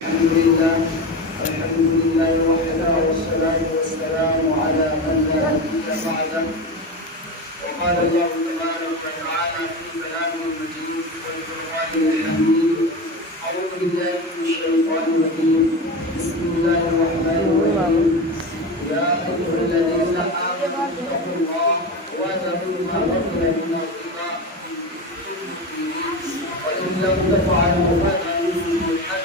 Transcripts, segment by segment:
الحمد لله وحده والصلاة والسلام على من لا نبي بعده. وقال الله تبارك وتعالى في كلامه المجيد والقرآن الحميد: أعوذ بالله من الشيطان الرجيم. بسم الله الرحمن الرحيم. يا أيها الذين آمنوا اتقوا الله وذروا ما بقي من الربا وإن لم تفعلوا فاعلموا الحج.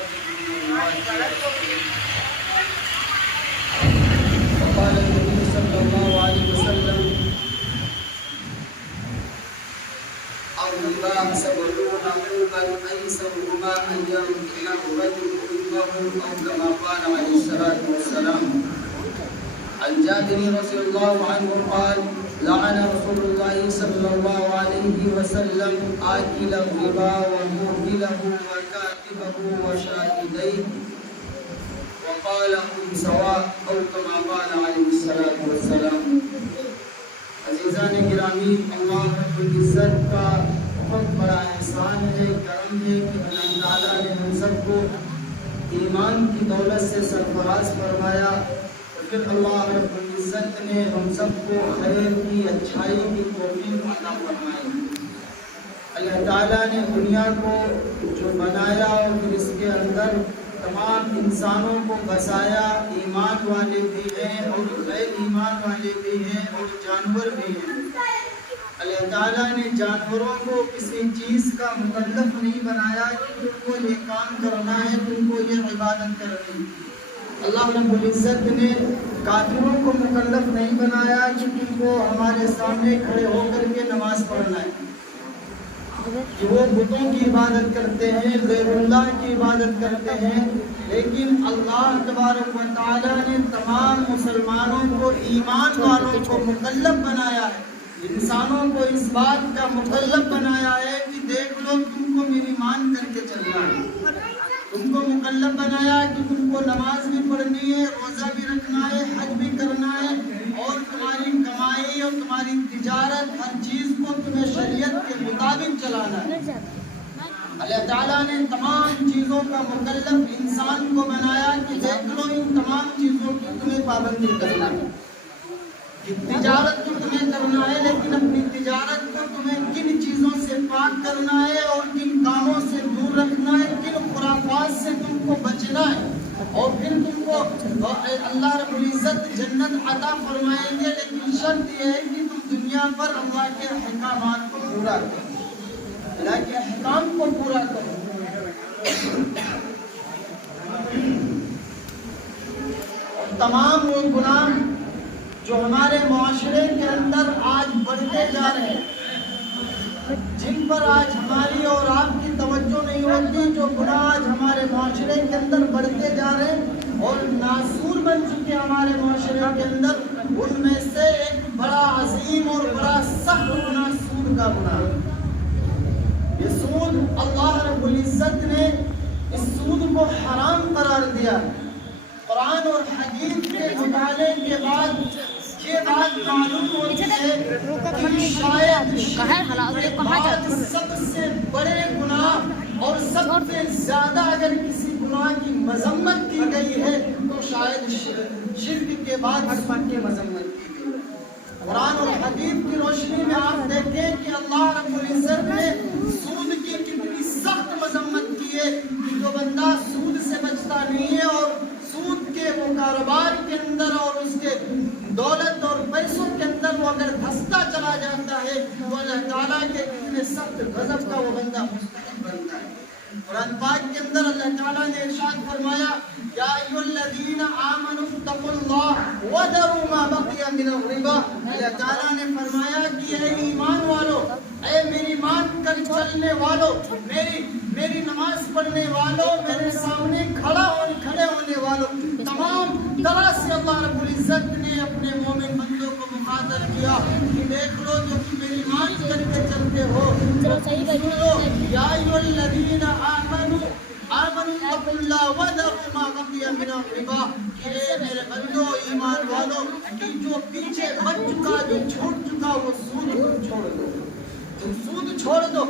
وقال النبي صلى الله عليه وسلم: الربا 70 حوبا أيسرهما أن ينكح الرجل أمه أو كما قال عليه الصلاة والسلام. عن جابر رضي الله عنه قال: لعن رسول الله صلى الله عليه وسلم آكل الربا وموكله وكاتبه وشاهديه وقال هم سواء أو كما قال عليه الصلاة والسلام. عزیزان گرامی، اللہ رب العزت کا بہت بڑا احسان ہے، کرم ہے کہ اللہ تعالیٰ نے ہم سب کو ایمان کی دولت سے سرفراز فرمایا، اور پھر اللہ رب العزت نے ہم سب کو خیر کی، اچھائی کی توفیق عطا فرمائی۔ اللہ تعالیٰ نے دنیا کو جو بنایا اور پھر اس کے اندر تمام انسانوں کو بسایا، ایمان والے بھی ہیں اور غیر ایمان والے بھی ہیں اور جانور بھی ہیں۔ اللہ تعالیٰ نے جانوروں کو کسی چیز کا مکلف نہیں بنایا کہ تم کو یہ کام کرنا ہے، تم کو یہ عبادت کرنی ہے۔ اللہ رب العزت نے کافروں کو مکلف نہیں بنایا کہ تم کو ہمارے سامنے کھڑے ہو کر کے نماز پڑھنا ہے، کہ وہ بتوں کی عبادت کرتے ہیں، غیر اللہ کی عبادت کرتے ہیں۔ لیکن اللہ تبارک و تعالیٰ نے تمام مسلمانوں کو، ایمان والوں کو مکلف بنایا ہے، انسانوں کو اس بات کا مکلف بنایا ہے کہ دیکھ لو، تم کو میری مان کر کے چلنا ہے، تم کو مکلف بنایا کہ تم کو نماز بھی پڑھنی ہے، روزہ بھی رکھنا ہے، حج بھی کرنا ہے، اور تمہاری کمائی اور تمہاری تجارت، ہر چیز کو تمہیں شریعت کے مطابق چلانا ہے۔ اللہ تعالیٰ نے تمام چیزوں کا مکلف انسان کو بنایا کہ دیکھ لو، ان تمام چیزوں کی تمہیں پابندی کرنا ہے، کہ تجارت کو تمہیں کرنا ہے، لیکن اپنی تجارت کو تمہیں کن چیزوں سے پاک کرنا ہے اور کن کاموں سے دور رکھنا ہے، کن خرافات سے تم کو بچنا ہے، اور پھر تم کو اللہ رب العزت جنت عطا فرمائیں گے، لیکن شرط یہ ہے کہ تم دنیا پر اللہ کے احکامات کو پورا کرو، اللہ کے احکام کو پورا کرو۔ اور تمام وہ گناہ جو ہمارے معاشرے کے اندر آج بڑھتے جا رہے ہیں، جن پر آج ہماری اور آپ کی توجہ نہیں ہوتی، جو گناہ آج ہمارے معاشرے کے اندر بڑھتے جا رہے ہیں اور ناسور بن چکے ہمارے معاشرے کے اندر، ان میں سے ایک بڑا عظیم اور بڑا سخت گناہ سود کا گناہ۔ یہ سود، اللہ رب العزت نے اس سود کو حرام قرار دیا۔ قرآن اور حدیث کے مطالعے کے بعد یہ بات معلوم ہوتی ہے کہ شاید سب سے بڑے گناہ اور سب سے زیادہ اگر کسی گناہ کی مذمت کی گئی ہے تو شاید شرک کے بعد کی مذمت کی گئی۔ قرآن اور حدیث کی روشنی میں آپ دیکھیں کہ اللہ رب العزت نے سود کی کتنی سخت مذمت کی ہے کہ جو بندہ سود سے بچتا نہیں ہے اور سود کے وہ کاروبار کے اندر اور اس کے دولت اور پیسوں کے اندر وہ اگر دھستا چلا جاتا ہے تو اللہ تعالیٰ کے اتنے سخت غضب کا وہ بندہ مستحق بنتا ہے۔ قرآن پاک کے اندر اللہ تعالیٰ نے ارشاد فرمایا: یا ایھا الذین آمنوا اتقوا اللہ وذروا ما بقی من الربا۔ اللہ تعالیٰ نے فرمایا کہ اے ایمان والو، اے میری مان کر چلنے والو، میری نماز پڑھنے والو، میرے سامنے کھڑے ہونے والو، تمام طرح سے اللہ رب العزت نے اپنے مومن بندوں کو مخاطب کیا کہ دیکھ لو، جو تم میری مان کر کے چلتے ہو، یا ایھا الذین آمنوا اتقوا اللہ وذروا ما بقی من الربا، کہ میرے بندو، ایمان والو، کہ جو پیچھے بچ چکا، جو چھوٹ چکا وہ سود چھوڑ دو، تم سود چھوڑ دو۔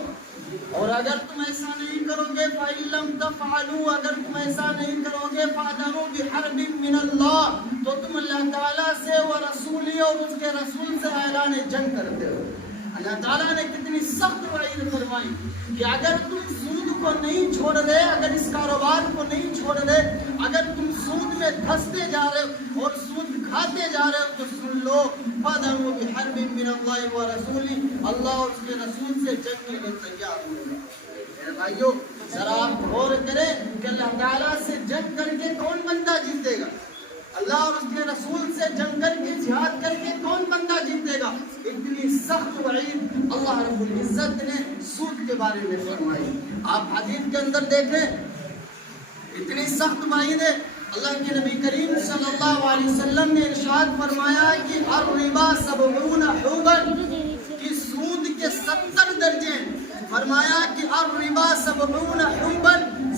اور اگر تم ایسا نہیں کرو گے فَإِن لَمْ تَفْعَلُوا، اگر تم ایسا نہیں کرو گے فَأْذَنُوا بِحَرْبٍ مِّنَ اللَّهِ، تو تم اللہ تعالیٰ سے ورسولہ اور اس کے رسول سے اعلان جنگ کرتے ہو۔ اللہ تعالیٰ نے کتنی سخت وعید فرمائی کہ اگر تم سود کو نہیں چھوڑ رہے، اگر اس کاروبار کو نہیں چھوڑ رہے، اگر تم سود میں دھستے جا رہے ہو اور سود کھاتے جا رہے ہو، تو سن لو فَأْذَنُوا بِحَرْبٍ مِّنَ اللَّهِ وَرَسُولِهِ، اللہ اور اس کے رسول سے جنگ کے لیے تیار ہو گئے۔ میرے بھائیو ذرا آپ غور کریں کہ اللہ تعالیٰ سے جنگ کر کے کون بندہ جیتے گا؟ اللہ اور اس کے رسول سے جنگ کر کے جہاد کر کے کون بندہ جیتے گا؟ اتنی سخت وعید اللہ رب العزت نے سود کے بارے میں فرمائی۔ آپ حدیث کے اندر دیکھیں اتنی سخت وعید ہے۔ اللہ کے نبی کریم صلی اللہ علیہ وسلم نے ارشاد فرمایا کہ الربا 70 حوبا، کہ سود کے 70 درجے، فرمایا کہ الربا 70 حوبا،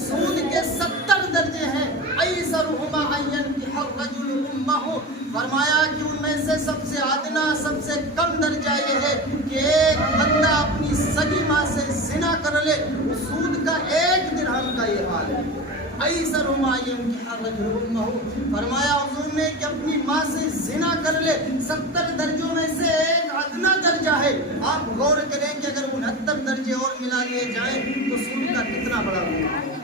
سود کے 70 درجے ہیں۔ ایسرہما ان ینکح الرجل امہ، فرمایا کہ ان میں سے سب سے ادنا، سب سے کم درجہ یہ ہے کہ ایک بندہ اپنی سگی ماں سے زنا کر لے، سود کا 1 درہم کا یہ حال ہے۔ ایسرہما ان ینکح الرجل امہ، فرمایا حضور نے کہ اپنی ماں سے زنا کر لے، 70 درجوں میں سے ایک ادنا درجہ ہے۔ آپ غور کریں کہ اگر 69 درجے اور ملا لیے جائیں تو سود کا کتنا بڑا گناہ ہے۔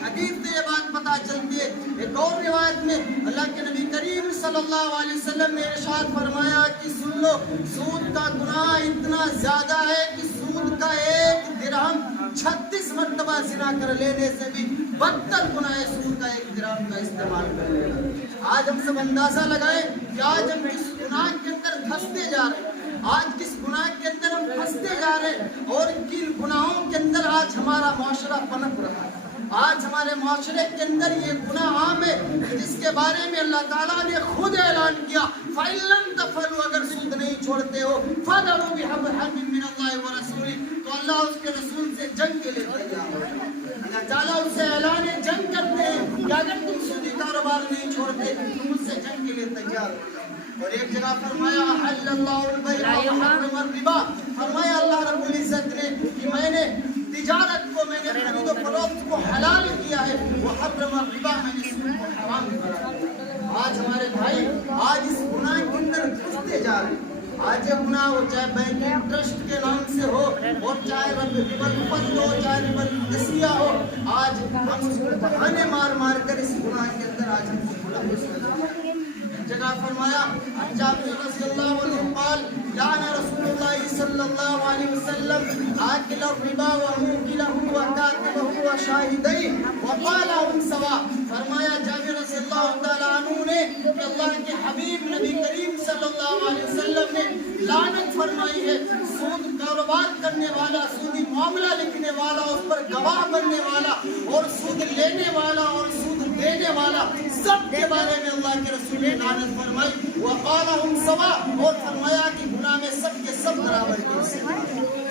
حدیث سے یہ بات پتہ چلتی ہے۔ ایک اور روایت میں اللہ کے نبی کریم صلی اللہ علیہ وسلم نے ارشاد فرمایا کہ سن لو سود کا گناہ اتنا زیادہ ہے کہ سود کا 1 درہم 36 مرتبہ زنا کر لینے سے بھی بدتر گناہ ہے سود کا 1 درہم کا استعمال کر لینا۔ آج ہم سب اندازہ لگائیں کہ آج ہم کس گناہ کے اندر پھنستے جا رہے ہیں، آج کس گناہ کے اندر ہم پھنستے جا رہے ہیں اور کن گناہوں کے اندر آج ہمارا معاشرہ پنپ رہا ہے۔ آج ہمارے معاشرے کے اندر یہ گناہ عام ہے جس کے بارے میں اللہ تعالیٰ نے خود اعلان کیا فَإِن لَمْ تَفْعَلُوا، اگر سود نہیں چھوڑتے ہو فَأْذَنُوا بِحَرْبٍ مِّنَ اللَّهِ وَرَسُولِهِ، تو اللہ اس کے رسول سے جنگ کے لیے تیار ہو جاؤ۔ اللہ تعالیٰ اس سے اعلان جنگ کرتے ہیں کہ اگر تم سودی کاروبار نہیں چھوڑتے تم اس سے جنگ کے لیے تیار ہو جاؤ۔ اور ایک جگہ فرمایا أَحَلَّ اللَّهُ الْبَيْعَ وَحَرَّمَ الرِّبَا، فرمایا اللہ رب العزت نے کہ میں نے تجارت کو، میں نے خرید و فروخت کو حلال کیا ہے، وحرم الربا، میں نے سود کو حرام کرا دیا۔ آج ہمارے بھائی آج اس گناہ کے اندر گھستے جا رہے ہیں۔ آج یہ گناہ ہو چاہے بینکنگ ٹرسٹ کے نام سے ہو اور چاہے ربا الفضل ہو چاہے ربا النسیہ ہو، آج ہم اس کو بہانے مار مار کر اس گناہ کے اندر آج ہم کو ملوث کر دیا۔ جگہ فرمایا عن جابر رضی اللہ عنہ قال لعن رسول اللہ صلی اللہ علیہ وسلم آکل الربا وموکلہ وکاتبہ وشاہدیہ وقال هم سوا، فرمایا جابر رضی اللہ تعالیٰ عنہ نے کہ اللہ کے حبیب نبی کریم صلی اللہ علیہ وسلم نے لعنت فرمائی ہے سود کاروبار کرنے والا، سودی معاملہ لکھنے والا، اس پر گواہ بننے والا اور سود لینے والا اور سود دینے والا، سب کے بارے میں اللہ کے رسول نے لعنت فرمائی۔ وقال هم سوا، اور فرمایا کہ گناہ میں سب کے سب برابر کے،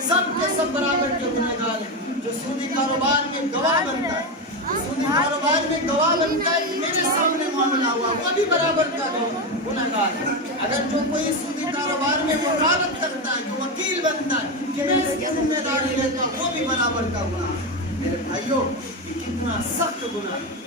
سب کے سب برابر کے گنہگار ہیں۔ جو سودی کاروبار میں گواہ بنتا ہے، جو سودی کاروبار میں گواہ بنتا ہے کہ میرے سامنے معاملہ ہوا، وہ بھی برابر کا گنہگار ہے۔ اگر جو کوئی سودی کاروبار میں وکالت کرتا ہے، جو وکیل بنتا ہے کہ میں اس کی ذمہ داری لیتا ہوں، وہ بھی برابر کا گناہ ہے۔ میرے بھائیوں یہ کتنا سخت گناہ ہے۔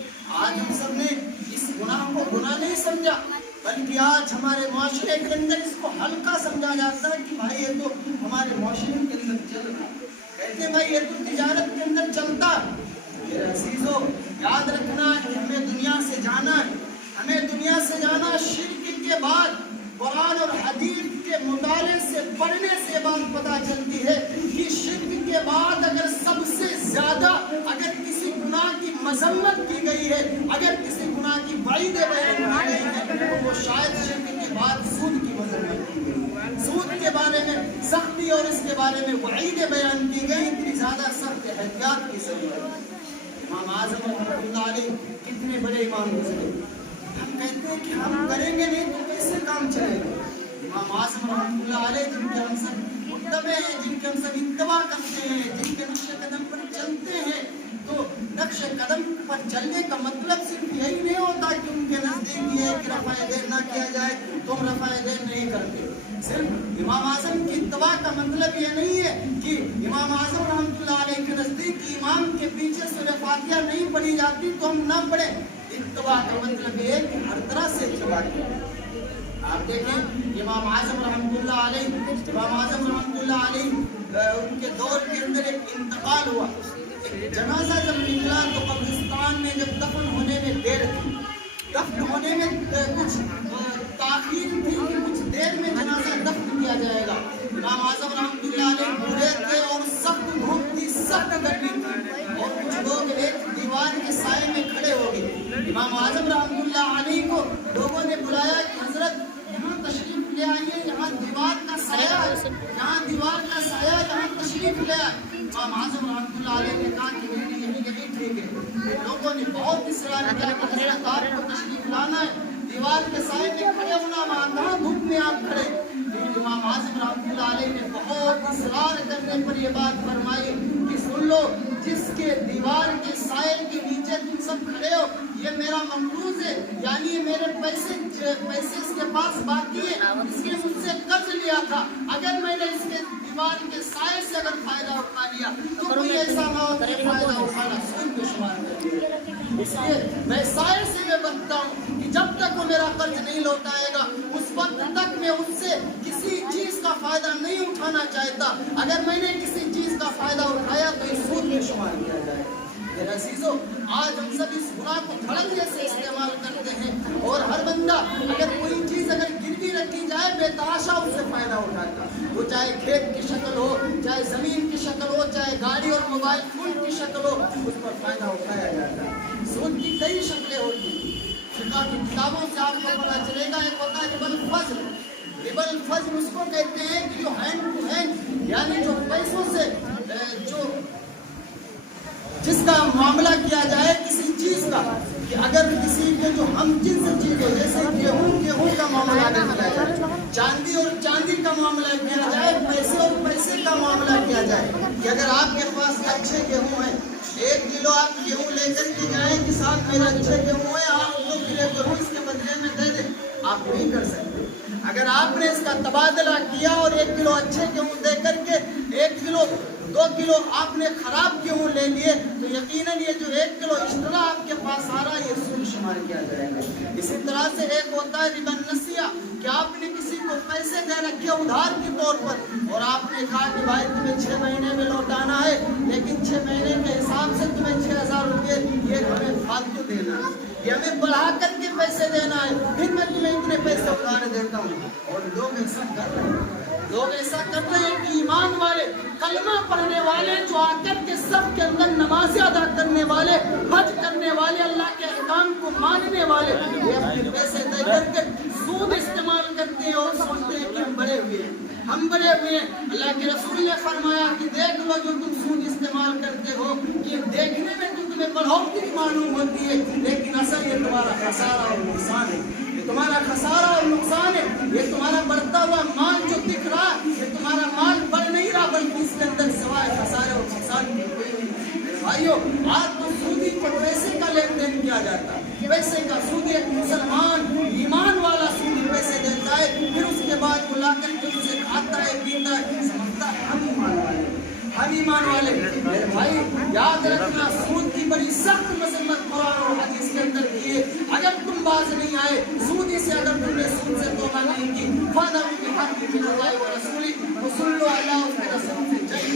آج ہم سب نے اس گناہ کو گناہ نہیں سمجھا، بلکہ آج ہمارے معاشرے کے اندر اس کو ہلکا سمجھا جاتا ہے کہ بھائی یہ تو ہمارے معاشرے کے اندر چل رہا ہے، کہتے ہیں بھائی یہ تو تجارت کے اندر چلتا ہے۔ میرے عزیزو یاد رکھنا کہ ہمیں دنیا سے جانا ہے، ہمیں دنیا سے جانا شرک کے بعد قرآن اور حدیث کے مطالعے سے پڑھنے سے بات پتہ چلتی ہے کہ شرک کے بعد اگر سب سے زیادہ اگر کسی گناہ کی مذمت کی گئی ہے، اگر کسی گناہ کی وعید بیان کی گئی ہے تو وہ شاید شرک کے بعد سود کی مذمت کی گئی۔ سود کے بارے میں سختی اور اس کے بارے میں وعید بیان کی گئی، اتنی زیادہ سخت احتیاط کی ضرورت ہے۔ امام اعظم رحمۃ اللہ علیہ کتنے بڑے امام گزرے، ہم کہتے ہیں کہ ہم کریں گے نہیں تو کیسے کام چلے گا۔ امام اعظم رحمۃ اللہ علیہ جن کے ہم سب متبع ہیں، جن کے ہم سب اتباع کرتے ہیں، جن کے نقش قدم پر چلتے ہیں، تو نقش قدم پر چلنے کا مطلب صرف یہی نہیں ہوتا کہ ان کے نزدیک یہ ہے کہ رفع دین نہ کیا جائے تو ہم رفع دین نہیں کرتے۔ صرف امام اعظم کی اتباع کا مطلب یہ نہیں ہے کہ امام اعظم رحمۃ اللہ علیہ इमाम के पीछे सूरह फातिहा नहीं पढ़ी जाती तो हम ना पढ़े। इत्तिबा का मतलब ये है कि हर तरह से इत्तिबा किया। आप देखें इमाम आज़म रहमतुल्लाह अलैह उनके दौर के अंदर एक इंतकाल हुआ। जनाजा जब निकला तो कब्रिस्तान में जब दफन होने में देर थी, दफन होने में कुछ ताखीर थी कि कुछ देर में जनाजा दफन किया जाएगा। इमाम आज़म रहमतुल्लाह अलैह बूढ़े थे और सख्त धूप थी, सख्त गर्मी थी और कुछ लोग एक दीवार के साए में खड़े हो गए। इमाम आज़म रहमतुल्लाह अलैह को लोगों ने बुलाया कि हजरत यहाँ तशरीफ ले आइए, यहाँ दीवार का साया है, यहाँ दीवार का साया, यहाँ तशरीफ ले आए। इमाम आज़म रहमतुल्लाह अलैह ने कहा कि नहीं यही ठीक है। लोगों ने बहुत इसरार किया कि हजरत आपको तशरीफ लाना है, दीवार के साए में खड़े होना, वहाँ कहाँ धूप में आप खड़े। इमाम आज़म रहमतुल्लाह अलैह ने बहुत इसरार करने पर यह बात फरमाई कि सुन लो, जिसके दीवार के साए के नीचे तुम सब खड़े हो, ये मेरा ममरूज है, यानी ये मेरे पैसे इसके पास बाकी है, इसने मुझसे कर्ज लिया था। अगर मैंने इसके दीवार के साए से अगर फायदा उठा लिया तो कोई ऐसा ना हो कि फायदा उठाना सूद में शुमार कर दिया। इसलिए मैं साए से मैं बचता हूँ कि जब तक वो मेरा कर्ज नहीं लौटाएगा उस वक्त तक मैं उससे किसी चीज का फायदा नहीं उठाना चाहता। अगर मैंने किसी चीज का फायदा उठाया तो इस सूद में शुमार किया जाए। मेरे अजीजों, आज हम सब इस गुनाह को धड़ल्ले से इस्तेमाल करते हैं और हर बंदा अगर कोई चीज अगर गिरवी रखी जाए बेतहाशा उससे फायदा उठाता, वो चाहे खेत की शक्ल हो, चाहे जमीन की शक्ल हो, चाहे गाड़ी और मोबाइल फोन की शक्ल हो, उस पर फायदा उठाया जाता है। सूद की कई शक्लें होती हैं, फिक़ह की किताबों से आपको पता चलेगा। एक होता है रिबल फज्ल। रिबल फज्ल उसको कहते हैं कि जो हैंड टू हैंड, यानी जो पैसों से जो जिसका मामला किया जाए किसी चीज का, कि अगर किसी के जो हम जिनसे चीज हो, जैसे गेहूं का मामला किया जाए, चांदी और चांदी का मामला किया जाए, पैसे और पैसे का मामला किया जाए कि अगर आपके पास अच्छे गेहूं है, 1 किलो आप गेहूं लेकर के जाए कि साहब मेरा अच्छे गेहूं है, आप 2 किलो गेहूं इसके बदले में दे दें, आप नहीं कर सकते। अगर आपने इसका तबादला किया और 1 किलो अच्छे गेहूं दे करके 1 किलो 2 किलो आपने खराब गेहूं ले लिए तो यकीनन ये जो 1 किलो एक्स्ट्रा आपके पास आ रहा है ये सूद शुमार किया जाएगा। इसी तरह से एक होता है रिबन नसिया, कि आपने किसी को पैसे दे रखे उधार के तौर पर और आपने कहा कि भाई तुम्हें 6 महीने में लौटाना है, लेकिन 6 महीने के हिसाब से तुम्हें 6000 रुपये ये हमें फालतू देना है, ये हमें बढ़ा करके पैसे देना है, फिर मैं तुम्हें इतने पैसे उधार देता हूँ। और लोग ऐसा कर रहे हैं, लोग ऐसा कर रहे हैं कि ईमान वाले, कलमा पढ़ने वाले, जो आकर के सब के अंदर नमाज़ें अदा करने वाले, हज करने वाले, अल्लाह के अहकाम को मानने वाले, ये अपने पैसे दे करके सूद इस्तेमाल करते हैं और सोचते हैं कि हम बड़े हुए हैं, हम बड़े हुए हैं। अल्लाह के रसूल ने फरमाया कि देख लो जो तुम सूद इस्तेमाल करते हो, ये देखने में तो तुम्हें बढ़ोतरी मालूम होती है, लेकिन असल ये तुम्हारा खसारा और नुकसान है, ये तुम्हारा खसारा और नुकसान है। ये तुम्हारा बढ़ता हुआ माल जो दिख रहा है, ये तुम्हारा माल बढ़ नहीं रहा, बल्कि इसके अंदर सिवाय खसारे और नुकसान की कोई नहीं। भाइयों, आज तो सूदी पर पैसे का लेन देन किया जाता है, पैसे का सूदी। एक मुसलमान ईमान वाला सूदी पैसे देता है, फिर उसके बाद वो लाकर के उसे खाता है, पीता है, समझता है हम ईमान वाले, हम ईमान वाले। मेरे भाई याद रखना, सूद की बड़ी सख्त मजम्मत कुरान और हदीस के अंदर की है। अगर तुम बाज नहीं आए सूदी से, अगर तुमने सूद से तौबा नहीं की, फादा भी हक भी मिलता व रसूली, वो सुन लो अल्लाह उसके रसूल से जंग।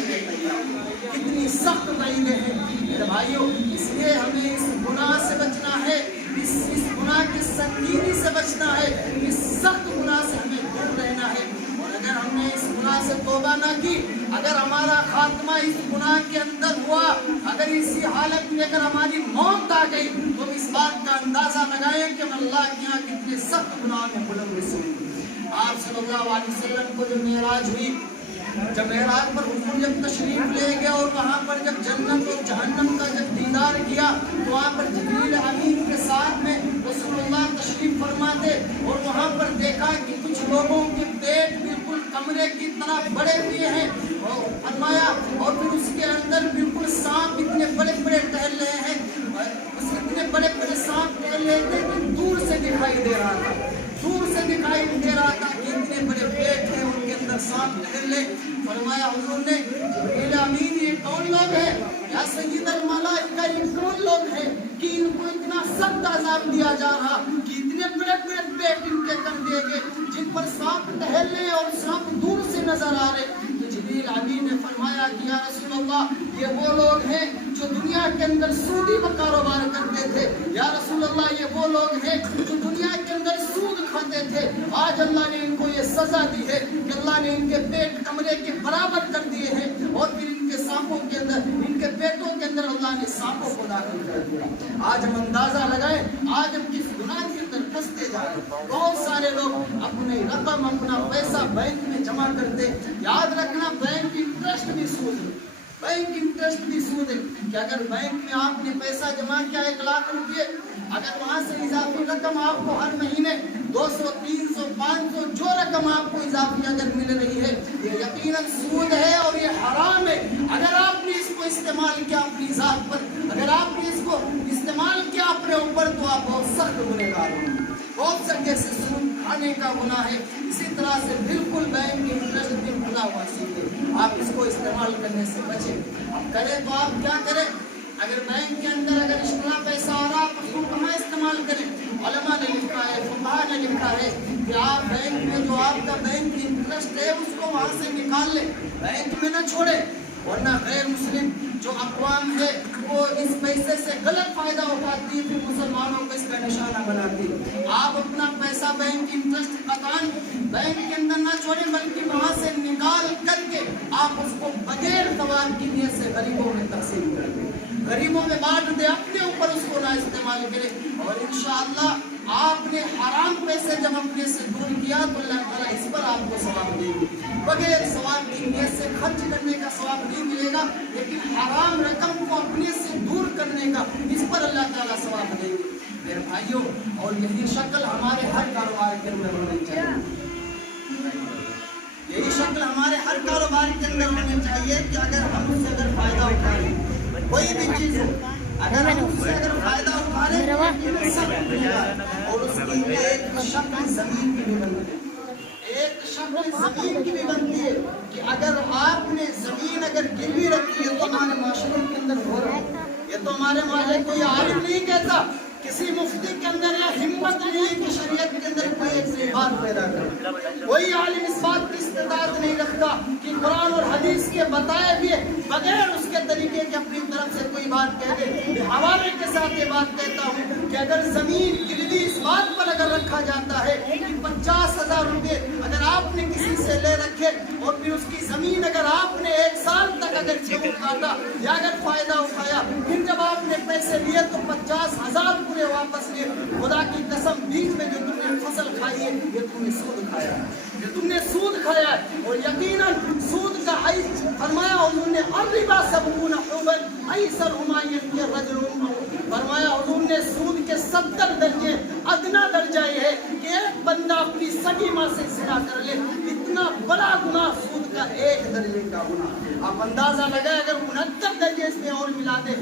कितनी सख्त महीने हैं मेरे भाइयों, इसलिए हमें इस गुनाह से बचना है, इस गुनाह की संगीनी से बचना है, इस सख्त गुनाह से हमें दूर रहना है। और अगर हमने इस गुनाह से तौबा ना की, अगर हमारा खात्मा इस गुनाह के अंदर हुआ, अगर इसी हालत में अगर हमारी मौत आ गई, तो इस बात का अंदाजा लगाएं कि हम अल्लाह के यहाँ कितने सख्त गुनाह में मुलव्वस होंगे। आप सल्लल्लाहु अलैहि वसल्लम को जब मेराज हुई, जब मेराज पर हुजूर जब तशरीफ ले गए और वहाँ पर जब जन्नत और जहन्नम का जब दीदार किया, तो वहाँ पर जिब्रील अमीन के साथ में रसूलुल्लाह तशरीफ फरमाते और वहाँ पर देखा कि कुछ लोगों के पेट बिल्कुल कमरे की तरह बड़े हुए हैं और फरमाया, और फिर उसके अंदर बिल्कुल सांप इतने बड़े बड़े टहल रहे हैं, इतने बड़े बड़े सांप टहल रहे थे कि दूर से दिखाई दे रहा था, दूर से दिखाई दे रहा था कि इतने बड़े पेट हैं उनके अंदर सांप टहल ले। फरमाया हुजूर ने, जिब्रील अमीन ये कौन लोग हैं? या सय्यदुल मलाइका ये कौन लोग हैं कि इनको इतना सख्त अजाब दिया जा रहा, कि इतने बड़े बड़े पेट इनके कर दिए गए जिन पर सांप टहल रहे और सांप दूर से नजर आ रहे। तो जिब्रील अमीन ने फरमाया कि या रसूल अल्लाह, ये वो लोग हैं जो दुनिया के अंदर सूदी कारोबार करते थे। या रसूल अल्लाह, ये वो लोग हैं जो दुनिया के अंदर सूद खाते थे। आज अल्लाह ने इनको ये सजा दी है कि अल्लाह ने इनके पेट कमरे के बराबर कर दिए हैं और फिर इनके सांपों के अंदर, इनके पेटों के अंदर अल्लाह ने सांपों को दाखिल कर दिया। आज हम अंदाजा लगाएं, आज हम किस गुनाह के अंदर फंसते जा रहे हैं। बहुत सारे लोग अपनी रकम, अपना पैसा बैंक में जमा करते। याद रखना, बैंक इंटरेस्ट भी सूद है, बैंक इंटरेस्ट भी सूद है कि अगर बैंक में आपने पैसा जमा किया 1 लाख रुपये, अगर वहां से इजाफी रकम आपको हर महीने 200, 300, 500 जो रकम आपको इजाफी अगर मिल रही है, ये यकीनन सूद है और ये हराम है। अगर आपने इसको इस्तेमाल किया अपनी जात पर, अगर आपने इसको इस्तेमाल किया अपने ऊपर, तो आप बहुत सख्त गुनहगार हो। बहुत सख्त से सूद खाने का गुनाह है। इसी तरह से बिल्कुल बैंक इंटरेस्ट भी खुला हुआ चीज है, आप इसको इस्तेमाल करने से बचें। अब करें तो आप क्या करें? अगर बैंक के अंदर अगर इतना पैसा आ रहा, आप उसको कहाँ इस्तेमाल करें? उलमा ने लिखा है, फुक़हा ने लिखा है कि आप बैंक में जो आपका बैंक इंटरेस्ट है उसको वहाँ से निकाल लें, बैंक में न छोड़े। वरना गैर मुस्लिम जो अक़वाम है वो इस पैसे से गलत फायदा उठाती है, फिर मुसलमानों को इसका निशाना बनाती है। आप अपना पैसा बैंक इंटरेस्ट कतान बैंक के अंदर ना छोड़ें, बल्कि वहाँ से निकाल करके आप उसको बगैर सवाल की नीयत से गरीबों में तकसीम करें, गरीबों में बांट दे, अपने ऊपर उसको ना इस्तेमाल करें। और इंशाअल्लाह आपने हराम पैसे जब अपने से दूर किया तो अल्लाह ताला इस पर आपको सवाब देंगे। बगैर सवाब की नीयत से खर्च करने का सवाब नहीं मिलेगा, लेकिन हराम रकम को अपने से दूर करने का इस पर अल्लाह ताला सवाब देंगे। मेरे भाइयों, और यही शक्ल हमारे हर कारोबार के अंदर होनी चाहिए, यही शक्ल हमारे हर कारोबार के अंदर होनी चाहिए कि अगर हम उससे अगर फायदा उठा लें, कोई भी चीज हो, अगर हम उससे अगर फायदा उठा लें और उसकी एक शक्ल जमीन की भी बनती है, एक शक्ल जमीन की भी बनती है कि अगर आपने जमीन अगर गिरवी रखी है तो हमारे माशरे के अंदर हो रहा है। ये तो हमारे माशरे कोई आलिम नहीं कहता, किसी मुफ्ती के अंदर या हिम्मत नहीं है कि शरीयत के अंदर कोई एक बात पैदा करे। कोई आलिम इस बात की इस्तेदाद नहीं रखता कि कुरान और हदीस के बताए हुए बगैर उसके तरीके के अपनी तरफ से कोई बात कह दे। हवाले के साथ ये बात कहता हूँ कि अगर जमीन गिरवी इस बात पर अगर रखा जाता है कि 50,000 रुपये अगर आपने किसी से ले रखे और फिर उसकी जमीन अगर आपने 1 साल तक अगर चेक काटा या अगर फायदा उठाया, फिर जब आपने पैसे लिए तो 50,000 पूरे वापस लिए, खुदा की कसम बीच में जो तुमने फसल खाई है ये तुमने सूद खाया, ये तुमने सूद खाया। और यकीनन सूद का फरमाया हुजूर ने अर्रिबा सबून हुबन ऐसर हुमायन के रजुल, फरमाया हुजूर ने सूद के 70 दर्जे, अदना दर्जा ये है कि एक बंदा अपनी सगी माँ से ज़िना कर ले, इतना बड़ा गुनाह सूद का 1 दर्जे का गुनाह। आप अंदाजा लगाए अगर 69 दर्जे इसमें और मिला दे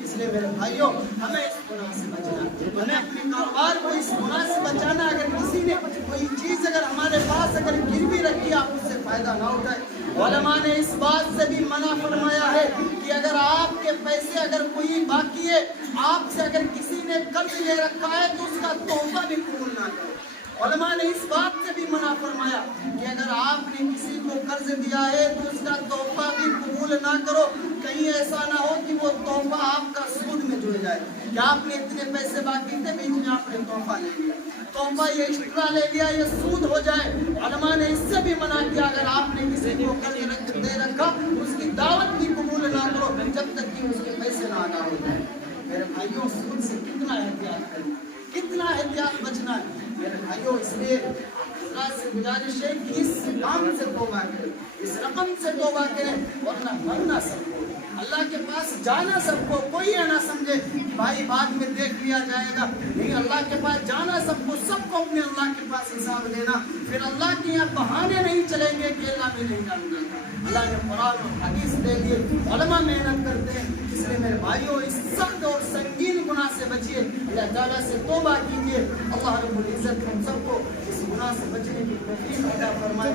इसलिए मेरे भाइयों, हमें इस गुनाह से बचना, हमें अपने कारोबार को इस गुनाह से बचाना। अगर किसी ने कोई चीज़ अगर हमारे पास अगर गिरवी रखी, आप उससे फायदा ना उठाए। उलमा ने इस बात से भी मना फरमाया है कि अगर आपके पैसे अगर कोई बाकी है, आपसे अगर किसी ने कर्ज ले रखा है तो उसका तोहफा भी कबूल ना करें। उलमा ने इस बात से भी मना फरमाया कि अगर आपने किसी को कर्ज दिया है तो उसका तोहफा भी कबूल ना करो, कहीं ऐसा ना हो कि वो तोहफा आपका सूद में जुड़ जाए कि आपने इतने पैसे बाकी थे, बीच में आपने तोहफा ले लिया, तोहफा ये एक्स्ट्रा ले लिया, ये सूद हो जाए। उलमा ने इससे भी मना किया अगर आपने किसी को कर्ज दे रखा उसकी दावत भी कबूल ना करो जब तक कि उसके पैसे ना अदा हो जाए। मेरे भाइयों, सूद से कितना एहतियात करें, कितना एहतियात बचना है मेरे भाइयों। इसलिए अल्लाह से गुजारिश है कि इस काम से तौबा करें, इस रकम से तौबा करें, वरना मरना सबको, अल्लाह के पास जाना सबको। कोई ये ना समझे कि भाई बाद में देख लिया जाएगा, नहीं, अल्लाह के पास जाना सबको, सबको अपने अल्लाह के पास हिसाब देना। फिर अल्लाह के यहाँ बहाने नहीं चलेंगे कि अल्लाह में नहीं जानूंगा, اللہ نے قرآن اور حدیث دے دیے، علماء محنت کرتے ہیں، اس لیے میرے بھائیوں اس سخت اور سنگین گناہ سے بچیے، اللہ تعالیٰ سے توبہ کیجیے، اللہ رب العزت ہم سب کو اس گناہ سے بچنے کی توفیق عطا فرمائے۔